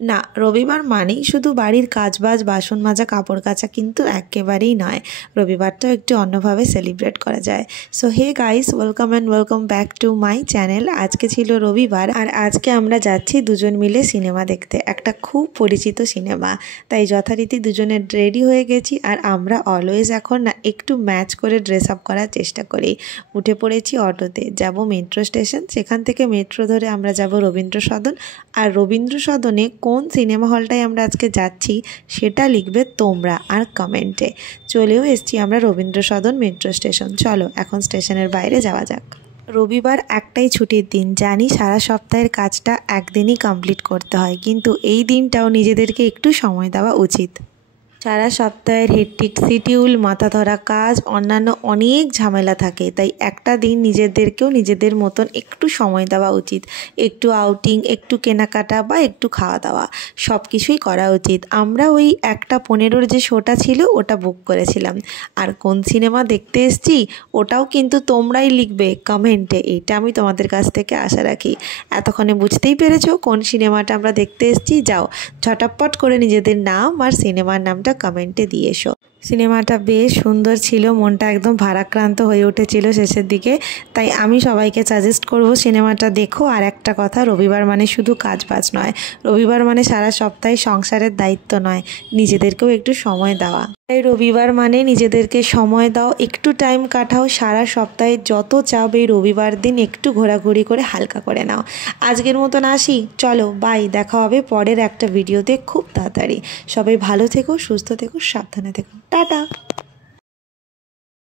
না, রবিবার মানেই শুধু বাড়ির কাজবাজ, বাসন মাজা, কাপড় কাচা কিন্তু একেবারেই নয়। রবিবারটাও একটু অন্যভাবে সেলিব্রেট করা যায়। So hey guys, welcome and welcome back to my channel. আজকে ছিল রবিবার আর আজকে আমরা যাচ্ছি দুজন মিলে সিনেমা দেখতে, একটা খুব পরিচিত সিনেমা। তাই যথারীতি দুজনে রেডি হয়ে গেছি আর আমরা অলওয়েজ এখন না একটু ম্যাচ করে ড্রেস আপ করার চেষ্টা করি। উঠে পড়েছি অটোতে, যাব মেট্রো স্টেশন, সেখান থেকে মেট্রো ধরে আমরা যাব রবীন্দ্র সদন। আর রবীন্দ্র সদনে কোন সিনেমা হলটায় আমরা আজকে যাচ্ছি সেটা লিখবে তোমরা আর কমেন্টে। চলেও এসছি আমরা রবীন্দ্র সদন মেট্রো স্টেশন। চলো এখন স্টেশনের বাইরে যাওয়া যাক। রবিবার একটাই ছুটির দিন, জানি সারা সপ্তাহের কাজটা একদিনই কমপ্লিট করতে হয়, কিন্তু এই দিনটাও নিজেদেরকে একটু সময় দেওয়া উচিত। সারা সপ্তাহের হেক্টিক শিডিউল, মাথা ধরা কাজ, অন্যান্য অনেক ঝামেলা থাকে, তাই একটা দিন নিজেদেরকেও নিজেদের মতন একটু সময় দেওয়া উচিত। একটু আউটিং, একটু কেনাকাটা বা একটু খাওয়া দাওয়া সব কিছুই করা উচিত। আমরা ওই 1:15 যে শোটা ছিল ওটা বুক করেছিলাম। আর কোন সিনেমা দেখতে এসছি ওটাও কিন্তু তোমরাই লিখবে কমেন্টে, এইটা আমি তোমাদের কাছ থেকে আশা রাখি। এতক্ষণে বুঝতেই পেরেছো কোন সিনেমাটা আমরা দেখতে এসছি। যাও ঝটাপট করে নিজেদের নাম আর সিনেমার নামটা কমেন্টে দিয়ে এসো। সিনেমাটা বেশ সুন্দর ছিল, মনটা একদম ভারাক্রান্ত হয়ে উঠেছিল শেষের দিকে। তাই আমি সবাইকে সাজেস্ট করব সিনেমাটা দেখো। আর একটা কথা, রবিবার মানে শুধু কাজবাজ নয়, রবিবার মানে সারা সপ্তাহে সংসারের দায়িত্ব নয়, নিজেদেরকেও একটু সময় দেওয়া। তাই রবিবার মানে নিজেদেরকে সময় দাও, একটু টাইম কাটাও। সারা সপ্তাহে যত চাপ এই রবিবার দিন একটু ঘোরাঘুরি করে হালকা করে নাও। আজকের মতন আসি, চলো বাই, দেখা হবে পরের একটা ভিডিওতে খুব তাড়াতাড়ি। সবাই ভালো থেকো, সুস্থ থেকো, সাবধানে থেকো, টাটা।